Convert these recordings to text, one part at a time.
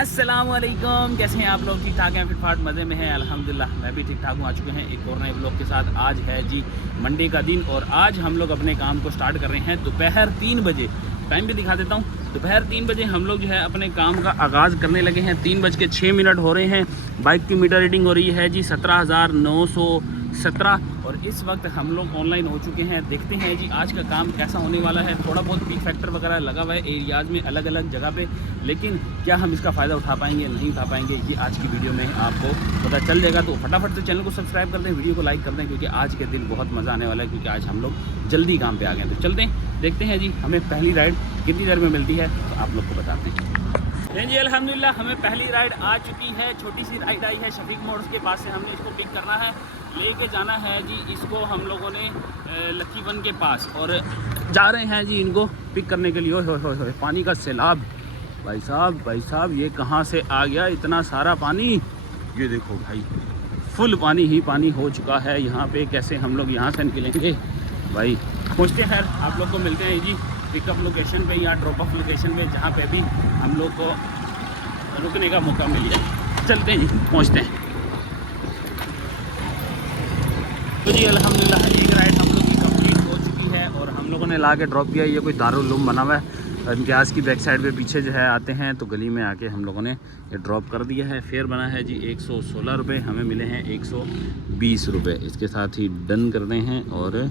अस्सलामुअलैकुम, कैसे हैं आप लोग? ठीक ठाक हैं, फिटफाट मज़े में हैं? अल्हम्दुलिल्लाह मैं भी ठीक ठाक हूँ। आ चुके हैं एक और नए ब्लॉग के साथ। आज है जी मंडे का दिन और आज हम लोग अपने काम को स्टार्ट कर रहे हैं दोपहर 3 बजे। टाइम भी दिखा देता हूँ, दोपहर 3 बजे हम लोग जो है अपने काम का आगाज़ करने लगे हैं। 3:06 हो रहे हैं। बाइक की मीटर रीडिंग हो रही है जी 17,917 और इस वक्त हम लोग ऑनलाइन हो चुके हैं। देखते हैं जी आज का काम कैसा होने वाला है। थोड़ा बहुत पी फैक्टर वगैरह लगा हुआ है एरियाज़ में अलग अलग जगह पे, लेकिन क्या हम इसका फ़ायदा उठा पाएंगे नहीं उठा पाएंगे ये आज की वीडियो में आपको पता चल जाएगा। तो फटाफट से चैनल को सब्सक्राइब कर दें, वीडियो को लाइक कर दें, क्योंकि आज के दिन बहुत मज़ा आने वाला है, क्योंकि आज हम लोग जल्दी काम पे आ गए। तो चलते हैं, देखते हैं जी हमें पहली राइड कितनी देर में मिलती है तो आप लोग को बताते हैं। जी अल्हम्दुलिल्लाह हमें पहली राइड आ चुकी है। छोटी सी राइड आई है शफीक मोड़ के पास से। हमने इसको पिक करना है, लेके जाना है जी इसको हम लोगों ने लकी वन के पास, और जा रहे हैं जी इनको पिक करने के लिए। हो पानी का सैलाब भाई साहब ये कहाँ से आ गया इतना सारा पानी? ये देखो भाई, फुल पानी ही पानी हो चुका है यहाँ पे। कैसे हम लोग यहाँ से निकलेंगे भाई? पहुँचते हैं, आप लोग को मिलते हैं जी पिकअप लोकेशन पे या ड्रॉप ऑफ लोकेशन पे, जहाँ पे भी हम लोग को रुकने का मौका मिल जाए। चलते हैं जी, पहुँचते हैं। तो जी अल्हम्दुलिल्लाह एक राइड हम लोग की कंप्लीट हो चुकी है और हम लोगों ने ला के ड्रॉप किया। ये कोई दारुल उलूम बना हुआ है इम्तियाज़ की बैक साइड पे, पीछे जो है आते हैं तो गली में आके हम लोगों ने ये ड्रॉप कर दिया है। फेयर बना है जी 116 रुपये, हमें मिले हैं 120 रुपये। इसके साथ ही डन कर रहे हैं और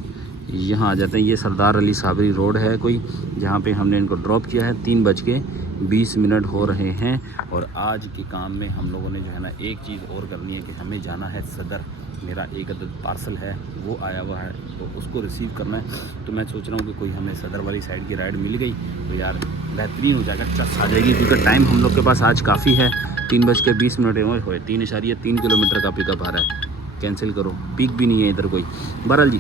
यहाँ आ जाते हैं। ये सरदार अली साबरी रोड है कोई, जहाँ पे हमने इनको ड्रॉप किया है। 3:20 हो रहे हैं और आज के काम में हम लोगों ने जो है ना एक चीज़ और करनी है कि हमें जाना है सदर। मेरा एक अदद पार्सल है वो आया हुआ है तो उसको रिसीव करना है। तो मैं सोच रहा हूँ कि कोई हमें सदर वाली साइड की राइड मिल गई तो यार बेहतरीन हो जाएगा, चस आ जाएगी, क्योंकि टाइम हम लोग के पास आज काफ़ी है। 3:20 हुए 3.3 किलोमीटर का पिकअप आ रहा है। कैंसिल करो, पीक भी नहीं है इधर कोई। बहरहाल जी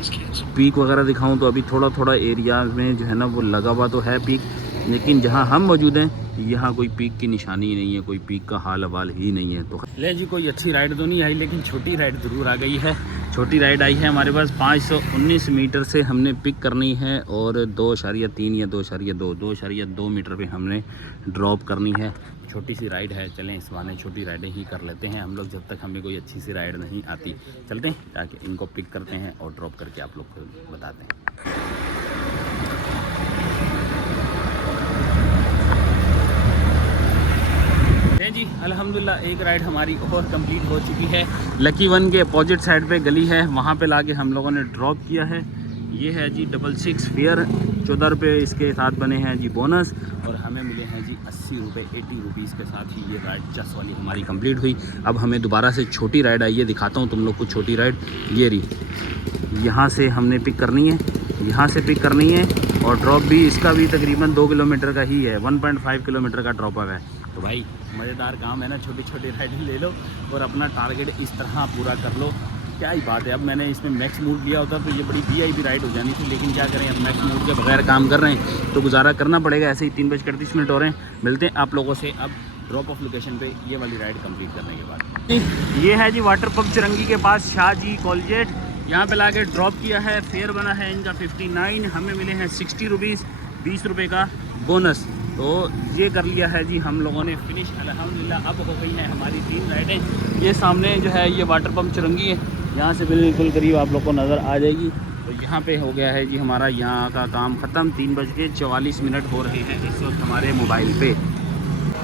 पीक वगैरह दिखाऊं तो अभी थोड़ा थोड़ा एरिया में जो है ना वो लगा हुआ तो है पीक, लेकिन जहां हम मौजूद हैं यहाँ कोई पीक की निशानी नहीं है, कोई पीक का हाल अवाल ही नहीं है। तो ले जी कोई अच्छी राइड तो नहीं आई, लेकिन छोटी राइड ज़रूर आ गई है। छोटी राइड आई है हमारे पास 519 मीटर से हमने पिक करनी है और 2.3 या 2.2 मीटर पे हमने ड्रॉप करनी है। छोटी सी राइड है, चलें इस बहाने छोटी राइडें ही कर लेते हैं हम लोग, जब तक हमें कोई अच्छी सी राइड नहीं आती। चलते हैं ताकि इनको पिक करते हैं और ड्रॉप करके आप लोग को बताते हैं। जी अल्हम्दुलिल्लाह एक राइड हमारी और कंप्लीट हो चुकी है। लकी वन के अपोजिट साइड पे गली है, वहाँ पे लाके हम लोगों ने ड्रॉप किया है। ये है जी 66 फेयर, 14 रुपये इसके साथ बने हैं जी बोनस, और हमें मिले हैं जी 80 रुपये 80 रुपीज़ के साथ ही ये राइड चस वाली हमारी कंप्लीट हुई। अब हमें दोबारा से छोटी राइड आई है, दिखाता हूँ तुम लोग को छोटी राइड। ये रही, यहाँ से हमने पिक करनी है, यहाँ से पिक करनी है और ड्रॉप भी इसका भी तकरीबन 2 किलोमीटर का ही है, 1.5 किलोमीटर का ड्रॉप है। तो भाई मज़ेदार काम है ना, छोटी छोटी राइड ले लो और अपना टारगेट इस तरह पूरा कर लो। क्या ही बात है। अब मैंने इसमें मैक्स मूड लिया होता तो ये बड़ी VIP राइड हो जानी थी, लेकिन क्या करें, अब मैक्स मूड के बगैर काम कर रहे हैं तो गुजारा करना पड़ेगा। ऐसे ही 3:38 हो रहे हैं। मिलते हैं आप लोगों से अब ड्रॉप ऑफ लोकेशन पे ये वाली राइड कंप्लीट करने के बाद। ये है जी वाटर पंप चिरंगी के पास शाहजी कॉलेज, यहाँ पे ला के ड्रॉप किया है। फेयर बना है इनका 59, हमें मिले हैं 60 रुपीज़, 20 रुपये का बोनस। तो ये कर लिया है जी हम लोगों ने फिनिश अल्हम्दुलिल्लाह। अब हो गई हैं हमारी 3 राइडें। ये सामने जो है ये वाटर पंप चिरंगी है, यहाँ से बिल्कुल करीब आप लोग को नज़र आ जाएगी। तो यहाँ पे हो गया है जी हमारा यहाँ का काम ख़त्म। 3:44 हो रहे हैं इस वक्त हमारे मोबाइल पे।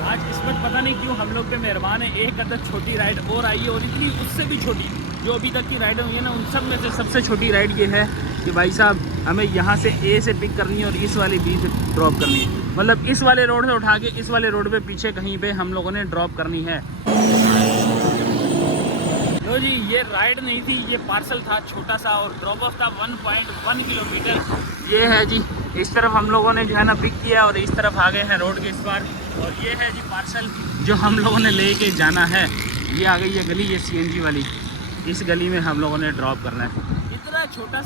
आज किस्मत पता नहीं क्यों हम लोग पे मेहरबान है, एक अदद छोटी राइड और आई है, और इतनी उससे भी छोटी जो अभी तक की राइडें हुई है ना, उन सब में से सबसे छोटी राइड ये है कि भाई साहब हमें यहाँ से A से पिक करनी है और इस वाली B से ड्रॉप करनी है। मतलब इस वाले रोड से उठा के इस वाले रोड पे पीछे कहीं पे हम लोगों ने ड्रॉप करनी है। लो जी ये राइड नहीं थी, ये पार्सल था छोटा सा और ड्रॉप ऑफ था 1.1 किलोमीटर। ये है जी इस तरफ हम लोगों ने जो है ना पिक किया और इस तरफ आ गए हैं रोड के इस पार, और ये है जी पार्सल जो हम लोगों ने लेके जाना है। ये आ गई है गली, ये CNG वाली, इस गली में हम लोगों ने ड्रॉप करना है। इतना छोटा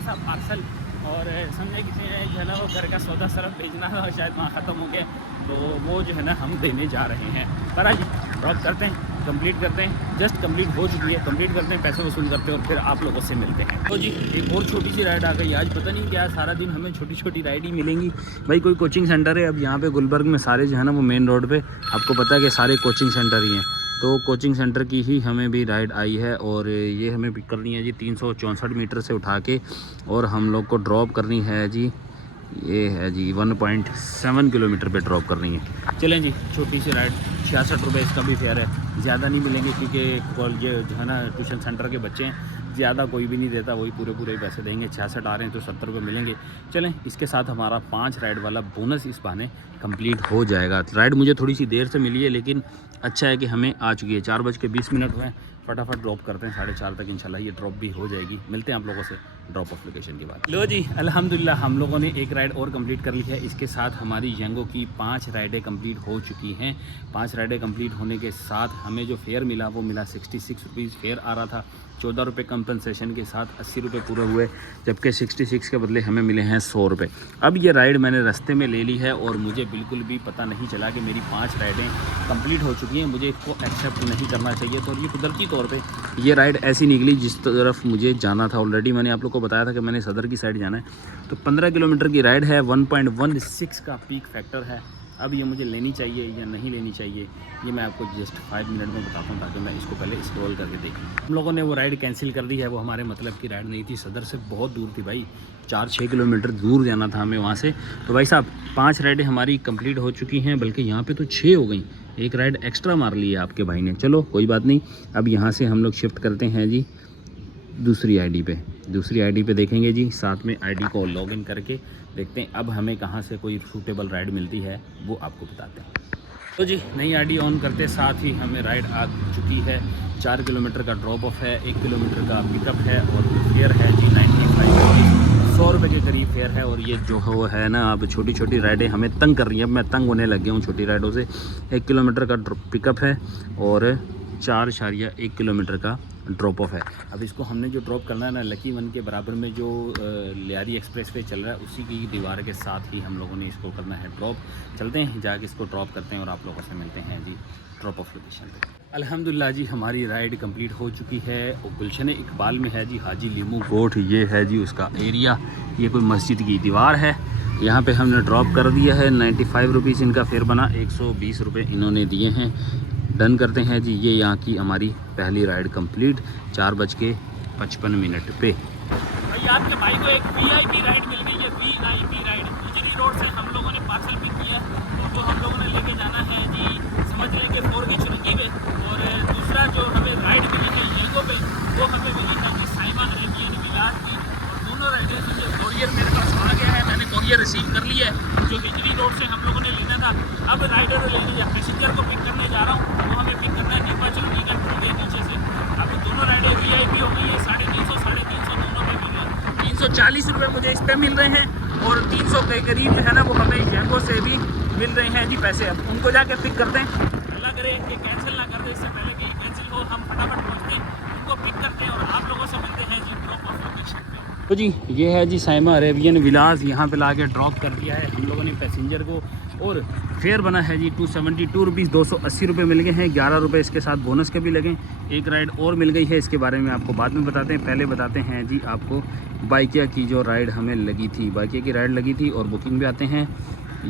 सा पार्सल, और समझे किसी ने जो है ना वो घर का सौदा सरफ भेजना है और शायद वहाँ ख़त्म हो गया, तो वो जो है ना हम देने जा रहे हैं। पर आज ड्रॉप करते हैं, कंप्लीट करते हैं, जस्ट कंप्लीट हो चुकी है, कंप्लीट करते हैं, पैसे वसूल करते हैं और फिर आप लोगों से मिलते हैं। तो जी एक और छोटी सी राइड आ गई आज, पता नहीं क्या सारा दिन हमें छोटी छोटी राइड ही मिलेंगी भाई। कोई कोचिंग सेंटर है अब यहाँ पे गुलबर्ग में, सारे जो है ना वो मेन रोड पे आपको पता है कि सारे कोचिंग सेंटर ही हैं, तो कोचिंग सेंटर की ही हमें भी राइड आई है और ये हमें पिक करनी है जी 364 मीटर से उठा के और हम लोग को ड्रॉप करनी है जी, ये है जी 1.7 किलोमीटर पे ड्रॉप करनी है। चलें जी, छोटी सी राइड, 66 रुपये इसका भी फेयर है, ज़्यादा नहीं मिलेंगे क्योंकि ये जो है ना ट्यूशन सेंटर के बच्चे हैं, ज़्यादा कोई भी नहीं देता, वही पूरे पैसे देंगे। 66 आ रहे हैं तो 70 रुपये मिलेंगे। चलें, इसके साथ हमारा 5 राइड वाला बोनस इस बहाने कंप्लीट हो जाएगा। राइड मुझे थोड़ी सी देर से मिली है लेकिन अच्छा है कि हमें आ चुकी है। 4:20 हुए, फटाफट ड्रॉप करते हैं, 4:30 तक इंशाल्लाह ये ड्रॉप भी हो जाएगी। मिलते हैं आप लोगों से ड्रॉप ऑफ लोकेशन के बाद। लो जी, अल्हम्दुलिल्लाह हम लोगों ने एक राइड और कंप्लीट कर ली है। इसके साथ हमारी यंगो की 5 राइडें कंप्लीट हो चुकी हैं। 5 राइडें कंप्लीट होने के साथ हमें जो फेयर मिला वो मिला 66 रुपीज़ फेयर आ रहा था। 14 रुपये कंपनसेशन के साथ 80 रुपये पूरे हुए, जबकि 66 के बदले हमें मिले हैं 100 रुपये। अब ये राइड मैंने रास्ते में ले ली है और मुझे बिल्कुल भी पता नहीं चला कि मेरी 5 राइडें कंप्लीट हो चुकी हैं। मुझे इसको एक्सेप्ट नहीं करना चाहिए, तो ये कुदरती तौर पे ये राइड ऐसी निकली जिस तरफ मुझे जाना था। ऑलरेडी मैंने आप लोग को बताया था कि मैंने सदर की साइड जाना है, तो 15 किलोमीटर की राइड है, 1.16 का पीक फैक्टर है। अब ये मुझे लेनी चाहिए या नहीं लेनी चाहिए ये मैं आपको जस्ट 5 मिनट में बताता हूँ, ताकि मैं इसको पहले स्क्रॉल करके देखूँ। हम लोगों ने वो राइड कैंसिल कर दी है, वो हमारे मतलब की राइड नहीं थी, सदर से बहुत दूर थी भाई, 4-6 किलोमीटर दूर जाना था हमें वहाँ से। तो भाई साहब 5 राइडें हमारी कंप्लीट हो चुकी हैं, बल्कि यहाँ पे तो 6 हो गई, एक राइड एक्स्ट्रा मार ली है आपके भाई ने। चलो कोई बात नहीं, अब यहाँ से हम लोग शिफ्ट करते हैं जी दूसरी आईडी पे देखेंगे जी, साथ में आईडी को लॉगिन करके देखते हैं अब हमें कहाँ से कोई सूटेबल राइड मिलती है, वो आपको बताते हैं। तो जी नई आईडी ऑन करते साथ ही हमें राइड आ चुकी है। 4 किलोमीटर का ड्रॉप ऑफ है, 1 किलोमीटर का पिकअप है और फेयर है जी 95 100 रुपये के करीब फेयर है। और ये जो है ना अब छोटी छोटी राइडें हमें तंग कर रही हैं, अब मैं तंग होने लग गया हूँ छोटी राइडों से। 1 किलोमीटर का पिकअप है और 4.1 किलोमीटर का ड्रॉप ऑफ है। अब इसको हमने जो ड्रॉप करना है ना, लकी वन के बराबर में जो लियारी एक्सप्रेस वे चल रहा है उसी की दीवार के साथ ही हम लोगों ने इसको करना है ड्रॉप। चलते हैं जाके इसको ड्रॉप करते हैं और आप लोगों से मिलते हैं जी ड्रॉप ऑफ लोकेशन पे। अल्हम्दुलिल्लाह जी हमारी राइड कंप्लीट हो चुकी है और गुलशन इकबाल में है जी हाजी लीमू गोठ, ये है जी उसका एरिया। ये कोई मस्जिद की दीवार है, यहाँ पे हमने ड्रॉप कर दिया है। 95 रुपीज़ इनका फेयर बना, 120 रुपये इन्होंने दिए हैं। डन करते हैं जी, ये यहाँ की हमारी पहली राइड कंप्लीट 4:55 पे। भाई आपके भाई को एक वीआईपी राइड मिल गई है, वीआईपी राइड उजरी रोड से हम लोगों ने पार्सल पिक किया और जो हम लोगों ने लेके जाना है जी समझ लें कि 4 की चुनगी पे। और दूसरा जो हमें राइड मिली है येंगो पे, वो हमें मिली है जी साइमा अरेबियन विलास की। और दोनों राइडें जो कोरियर मेरे पास आ गया है, मैंने कोरियर रिसीव कर लिया है जो हिजरी रोड से हम लोगों ने लेना था। अब राइडर को लेने पैसेंजर को पिक करने जा रहा हूँ, वो हमें पिक करना है नेपा चुनगी का गई नीचे से। अब दोनों राइडें वीआईपी हो गई है, 350 350 दोनों पे मिल रहे हैं। 340 रुपये मुझे इस पर मिल रहे हैं और 300 के करीब जो है ना वो हमें येंगो से भी मिल रहे हैं जी पैसे। अब उनको जाके पिक करते हैं, अल्लाह करे कि कैंसिल ना कर दे, इससे पहले कि कैंसिल हो हम फटाफट पहुँचते हैं, उनको पिक करते हैं और आप लोगों से मिलते हैं जी ड्रॉप ऑफ लोकेशन पे। तो जी ये है जी साइमा अरेबियन विलास, यहाँ पे लाके ड्रॉप कर दिया है हम लोगों ने पैसेंजर को। और फेयर बना है जी 272 रुपीज़, 280 रुपये मिल गए हैं, 11 रुपये इसके साथ बोनस के भी लगे। एक राइड और मिल गई है, इसके बारे में आपको बाद में बताते हैं। पहले बताते हैं जी आपको बाइकिया की जो राइड हमें लगी थी, बाइकिया की राइड लगी थी और बुकिंग भी आते हैं।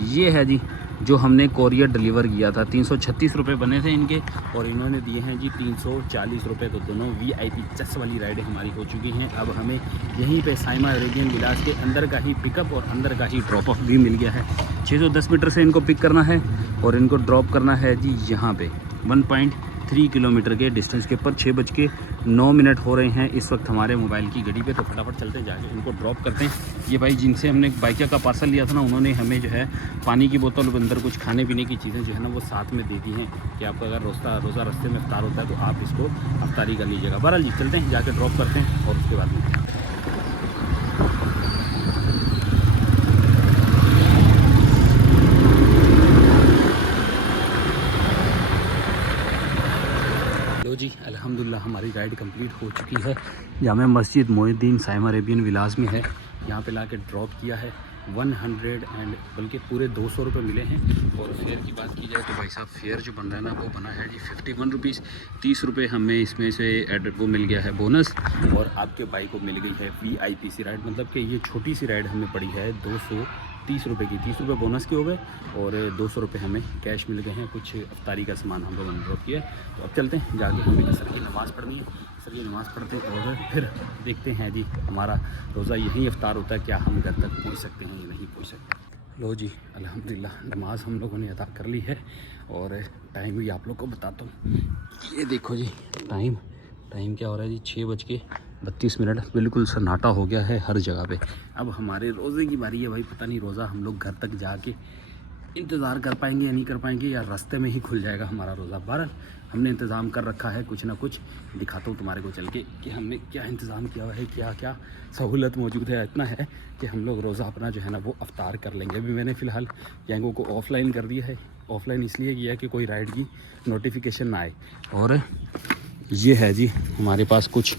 ये है जी जो हमने कोरियर डिलीवर किया था, 336 रुपये बने थे इनके और इन्होंने दिए हैं जी 340 रुपये। तो दोनों वीआईपी चस वाली राइडें हमारी हो चुकी हैं। अब हमें यहीं पे साइमा अरेबियन विलास के अंदर का ही पिकअप और अंदर का ही ड्रॉप ऑफ भी मिल गया है। 610 मीटर से इनको पिक करना है और इनको ड्रॉप करना है जी यहाँ पे 1.3 किलोमीटर के डिस्टेंस के ऊपर। 6:09 हो रहे हैं इस वक्त हमारे मोबाइल की घड़ी पे। तो फटाफट चलते जाके इनको ड्रॉप करते हैं। ये भाई जिनसे हमने बाइकिया का पार्सल लिया था ना, उन्होंने हमें जो है पानी की बोतल और अंदर कुछ खाने पीने की चीज़ें जो है ना वो साथ में दे दी हैं कि आपका अगर रोज़ा रास्ते में इफ्तार होता है तो आप इसको अफ्तारी कर लीजिएगा। बहरहाल जी चलते हैं, जाके ड्रॉप करते हैं और उसके बाद में जी अल्हम्दुलिल्लाह हमारी राइड कंप्लीट हो चुकी है। जामा मस्जिद मोइनुद्दीन साइमा अरेबियन विलास में है, यहाँ पे लाके ड्रॉप किया है। 100 एंड बल्कि पूरे 200 रुपये मिले हैं। और फेयर की बात की जाए तो भाई साहब फेयर जो बन रहा है ना वो बना है जी 51 रुपीज़। 30 रुपये हमें इसमें से एड वो मिल गया है बोनस। और आपके बाइक को मिल गई है VIPC राइड, मतलब कि ये छोटी सी राइड हमें पड़ी है 230 रुपये की। 30 रुपये बोनस के हो गए और 200 रुपये हमें कैश मिल गए हैं। कुछ अफ्तारी का सामान हम लोगों ने ड्रॉप किया है। तो अब चलते हैं, जाके हमें असर की नमाज़ पढ़नी है। असर की नमाज़ पढ़ते हैं और फिर देखते हैं जी हमारा रोज़ा यहीं इफ्तार होता है, क्या हम घर तक पहुँच सकते हैं या नहीं पहुँच सकते। लो जी अल्हम्दुलिल्लाह नमाज़ हम लोगों ने अदा कर ली है और टाइम भी आप लोग को बताता हूँ। ये देखो जी टाइम क्या हो रहा है जी 6:32। बिल्कुल सन्नाटा हो गया है हर जगह पे। अब हमारे रोज़े की बारी है भाई। पता नहीं रोज़ा हम लोग घर तक जाके इंतज़ार कर पाएंगे या नहीं कर पाएंगे, या रास्ते में ही खुल जाएगा हमारा रोज़ा। बहरहाल हमने इंतज़ाम कर रखा है कुछ ना कुछ। दिखाता हूँ तुम्हारे को चल के कि हमने क्या इंतज़ाम किया हुआ है, क्या क्या सहूलत मौजूद है। इतना है कि हम लोग रोज़ा अपना जो है ना वो अफ्तार कर लेंगे। अभी मैंने फ़िलहाल गैंगों को ऑफ़लाइन कर दिया है। ऑफ़लाइन इसलिए किया है कि कोई राइड की नोटिफिकेशन ना आए। और ये है जी हमारे पास कुछ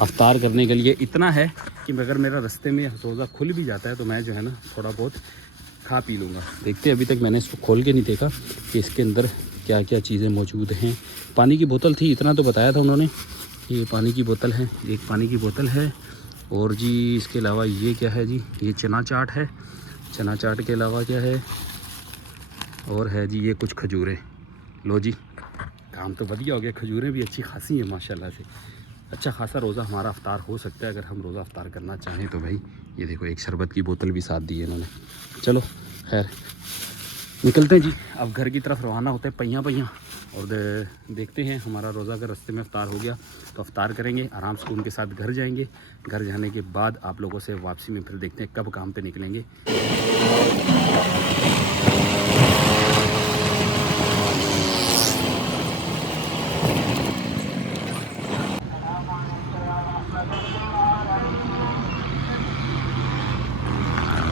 अफ्तार करने के लिए इतना है कि अगर मेरा रास्ते में रोज़ा खुल भी जाता है तो मैं जो है ना थोड़ा बहुत खा पी लूँगा। देखते हैं, अभी तक मैंने इसको खोल के नहीं देखा कि इसके अंदर क्या क्या चीज़ें मौजूद हैं। पानी की बोतल थी, इतना तो बताया था उन्होंने। ये पानी की बोतल है, एक पानी की बोतल है। और जी इसके अलावा ये क्या है जी, ये चना चाट है। चना चाट के अलावा क्या है, और है जी ये कुछ खजूरें। लो जी काम तो बढ़िया हो गया, खजूरें भी अच्छी खासी हैं माशाल्लाह से। अच्छा खासा रोज़ा हमारा अफ्तार हो सकता है अगर हम रोज़ा अफ्तार करना चाहें तो। भाई ये देखो एक शरबत की बोतल भी साथ दी है इन्होंने। चलो खैर निकलते हैं जी, अब घर की तरफ रवाना होते हैं पहिया और देखते हैं हमारा रोज़ा अगर रास्ते में अफ्तार हो गया तो अफ्तार करेंगे, आराम से उनके साथ घर जाएंगे। घर जाने के बाद आप लोगों से वापसी में फिर देखते हैं कब काम पे निकलेंगे।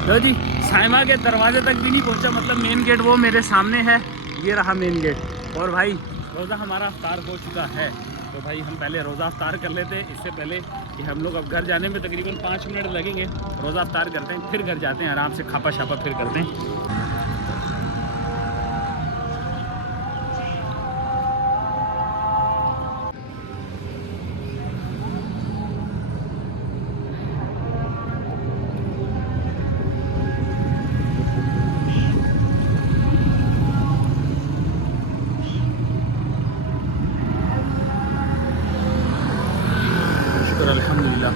लो जी साइमा के दरवाजे तक भी नहीं पहुंचा, मतलब मेन गेट वो मेरे सामने है, ये रहा मेन गेट। और भाई रोज़ा हमारा अफ्तार हो चुका है। तो भाई हम पहले रोज़ा अफ्तार कर लेते हैं, इससे पहले कि हम लोग अब घर जाने में तकरीबन 5 मिनट लगेंगे। रोज़ा अफ्तार करते हैं फिर घर जाते हैं, आराम से खापा शापा फिर करते हैं। अल्हम्दुलिल्लाह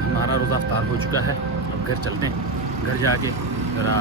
हमारा रोज़ा अफ्तार हो चुका है। अब घर चलते हैं, घर जाके ज़रा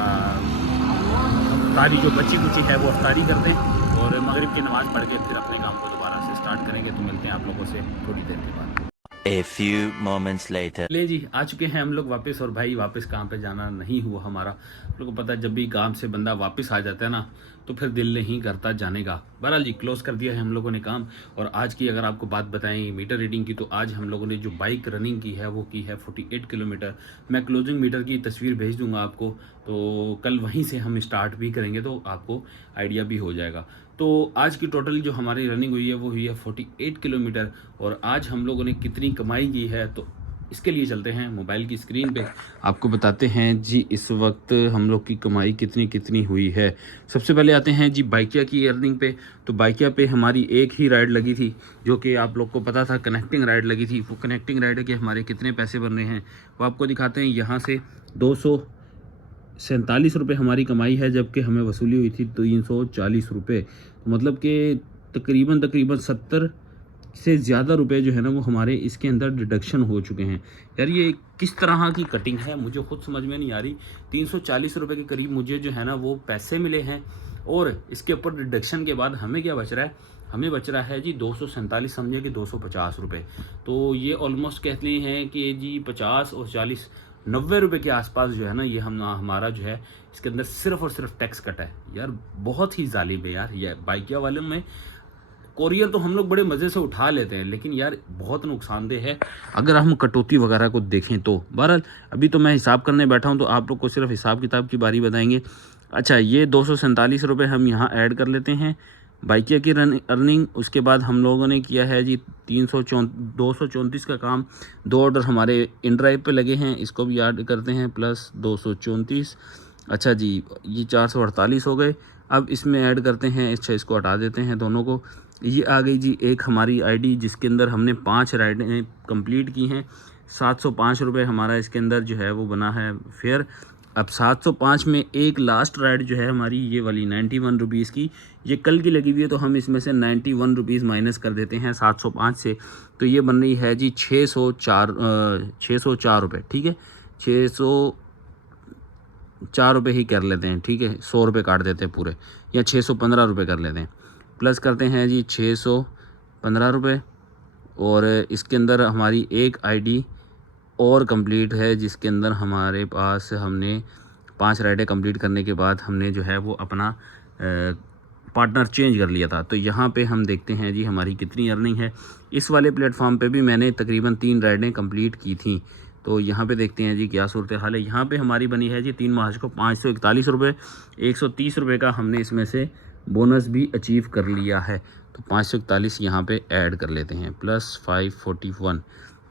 अफ्तारी जो बची कुची है वो अफ्तारी करते हैं और मगरिब की नमाज़ पढ़ के फिर अपने काम को दोबारा से स्टार्ट करेंगे। तो मिलते हैं आप लोगों से थोड़ी देर के बाद। A few moments later. ले जी आ चुके हैं हम लोग वापस। और भाई वापस काम पे जाना नहीं हुआ हमारा। आप लोगों को पता है जब भी काम से बंदा वापस आ जाता है ना तो फिर दिल नहीं करता जाने का। बहरहाल जी क्लोज़ कर दिया है हम लोगों ने काम। और आज की अगर आपको बात बताएं मीटर रीडिंग की, तो आज हम लोगों ने जो बाइक रनिंग की है वो की है 48 किलोमीटर। मैं क्लोजिंग मीटर की तस्वीर भेज दूंगा आपको, तो कल वहीं से हम स्टार्ट भी करेंगे तो आपको आइडिया भी हो जाएगा। तो आज की टोटल जो हमारी रनिंग हुई है वो हुई है 48 किलोमीटर। और आज हम लोगों ने कितनी कमाई की है तो इसके लिए चलते हैं मोबाइल की स्क्रीन पे, आपको बताते हैं जी इस वक्त हम लोग की कमाई कितनी हुई है। सबसे पहले आते हैं जी बाइकिया की अर्निंग पे। तो बाइकिया पे हमारी एक ही राइड लगी थी जो कि आप लोग को पता था, कनेक्टिंग राइड लगी थी। वो कनेक्टिंग राइड के हमारे कितने पैसे बन रहे हैं वो आपको दिखाते हैं। यहाँ से 247 रुपये हमारी कमाई है, जबकि हमें वसूली हुई थी 340 रुपये। तो मतलब कि तकरीबन 70 से ज़्यादा रुपए जो है ना वो हमारे इसके अंदर डिडक्शन हो चुके हैं। यार ये किस तरह की कटिंग है मुझे खुद समझ में नहीं आ रही। 340 रुपये के करीब मुझे जो है ना वो पैसे मिले हैं और इसके ऊपर डिडक्शन के बाद हमें क्या बच रहा है, हमें बच रहा है जी 247, समझे कि 250 रुपये। तो ये ऑलमोस्ट कहते हैं कि जी 50 और 40 90 रुपये के आसपास जो है ना ये हमारा जो है इसके अंदर सिर्फ और सिर्फ टैक्स कटा है। यार बहुत ही जालिम है यार ये बाइकिया वाले में। कोरियर तो हम लोग बड़े मज़े से उठा लेते हैं लेकिन यार बहुत नुकसानदेह है अगर हम कटौती वगैरह को देखें तो। बहरहाल अभी तो मैं हिसाब करने बैठा हूं तो आप लोग को सिर्फ हिसाब किताब की बारी बताएंगे। अच्छा ये 247 रुपये हम यहाँ ऐड कर लेते हैं बाइकिया की अर्निंग। उसके बाद हम लोगों ने किया है जी 234 का काम। 2 ऑर्डर हमारे इन ड्राइव पे लगे हैं, इसको भी ऐड करते हैं प्लस 234। अच्छा जी, ये 448 हो गए। अब इसमें ऐड करते हैं, अच्छा इसको हटा देते हैं दोनों को। ये आ गई जी एक हमारी आईडी जिसके अंदर हमने 5 राइडें कंप्लीट की हैं। 705 रुपये हमारा इसके अंदर जो है वो बना है फेयर। अब 705 में एक लास्ट राइड जो है हमारी ये वाली 91 रुपीज़ की, ये कल की लगी हुई है, तो हम इसमें से 91 रुपीज़ माइनस कर देते हैं 705 से, तो ये बन रही है जी 604 रुपये। ठीक है, 604 रुपये ही कर लेते हैं। ठीक है, 100 रुपये काट देते हैं पूरे, या 615 रुपये कर लेते हैं। प्लस करते हैं जी 615 रुपये, और इसके अंदर हमारी एक आईडी और कंप्लीट है जिसके अंदर हमारे पास हमने 5 राइडें कंप्लीट करने के बाद हमने जो है वो अपना पार्टनर चेंज कर लिया था। तो यहाँ पे हम देखते हैं जी हमारी कितनी अर्निंग है। इस वाले प्लेटफॉर्म पे भी मैंने तकरीबन 3 राइडें कंप्लीट की थी, तो यहाँ पे देखते हैं जी क्या सूरत हाल है। यहाँ पे हमारी बनी है जी 3 मार्च को 541 रुपये। 130 रुपये का हमने इसमें से बोनस भी अचीव कर लिया है, तो 541 यहाँ पे ऐड कर लेते हैं प्लस 541,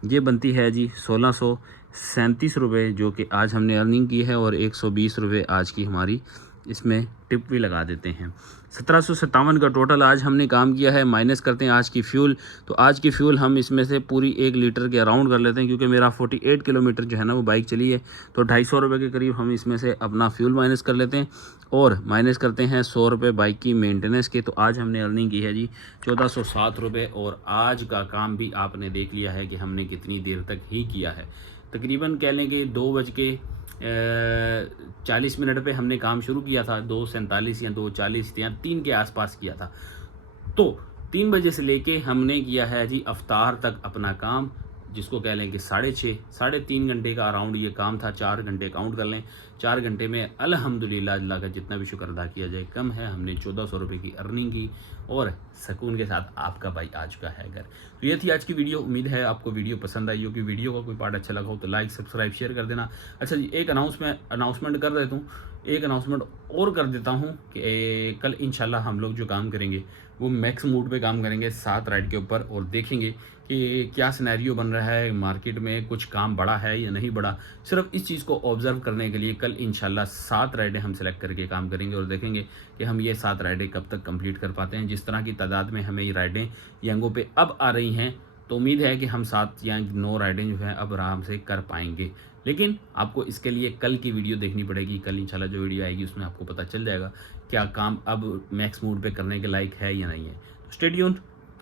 ये बनती है जी 1637 रुपये, जो कि आज हमने अर्निंग की है। और 120 रुपये आज की हमारी इसमें टिप भी लगा देते हैं। 1757 का टोटल आज हमने काम किया है। माइनस करते हैं आज की फ्यूल, तो आज की फ्यूल हम इसमें से पूरी 1 लीटर के अराउंड कर लेते हैं, क्योंकि मेरा 48 किलोमीटर जो है ना वो बाइक चली है, तो 250 रुपये के करीब हम इसमें से अपना फ्यूल माइनस कर लेते हैं। और माइनस करते हैं 100 रुपये बाइक की मेंटेनेंस के, तो आज हमने अर्निंग की है जी 1407 रुपये। और आज का काम भी आपने देख लिया है कि हमने कितनी देर तक ही किया है। तकरीबन कह लें कि 2:40 पे हमने काम शुरू किया था, 2:47 या 2:40 या 3 के आसपास किया था। तो 3 बजे से लेके हमने किया है जी अफ्तार तक अपना काम, जिसको कह लें कि 3.5 घंटे का अराउंड ये काम था। 4 घंटे काउंट कर लें, 4 घंटे में अल्हम्दुलिल्लाह अल्लाह का जितना भी शुक्र अदा किया जाए कम है। हमने 1400 रुपये की अर्निंग की और सुकून के साथ आपका भाई आ चुका है घर। तो ये थी आज की वीडियो। उम्मीद है आपको वीडियो पसंद आई होगी। वीडियो का कोई पार्ट अच्छा लगा हो तो लाइक सब्सक्राइब शेयर कर देना। अच्छा जी, एक अनाउंसमेंट कर देता हूँ, एक अनाउंसमेंट और कर देता हूँ कि कल इंशाल्लाह हम लोग जो काम करेंगे वो मैक्स मूड पे काम करेंगे 7 राइड के ऊपर, और देखेंगे कि क्या सिनेरियो बन रहा है मार्केट में, कुछ काम बढ़ा है या नहीं बढ़ा। सिर्फ इस चीज़ को ऑब्जर्व करने के लिए कल इंशाल्लाह 7 राइडें हम सेलेक्ट करके काम करेंगे, और देखेंगे कि हम ये 7 राइडें कब तक कंप्लीट कर पाते हैं। जिस तरह की तादाद में हमें ये राइडें यंगों पे अब आ रही हैं, तो उम्मीद है कि हम 7 या 9 राइडें जो है अब आराम से कर पाएंगे। लेकिन आपको इसके लिए कल की वीडियो देखनी पड़ेगी। कल इंशाल्लाह जो वीडियो आएगी उसमें आपको पता चल जाएगा क्या काम अब मैक्स मूड पे करने के लायक है या नहीं है। तो स्टे ट्यून्ड।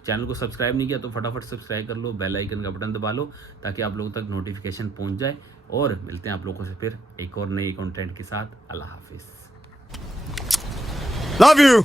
चैनल को सब्सक्राइब नहीं किया तो फटाफट सब्सक्राइब कर लो, बेल आइकन का बटन दबा लो ताकि आप लोगों तक नोटिफिकेशन पहुंच जाए। और मिलते हैं आप लोगों से फिर एक और नए कंटेंट के साथ। अल्लाह हाफिज़। Love you.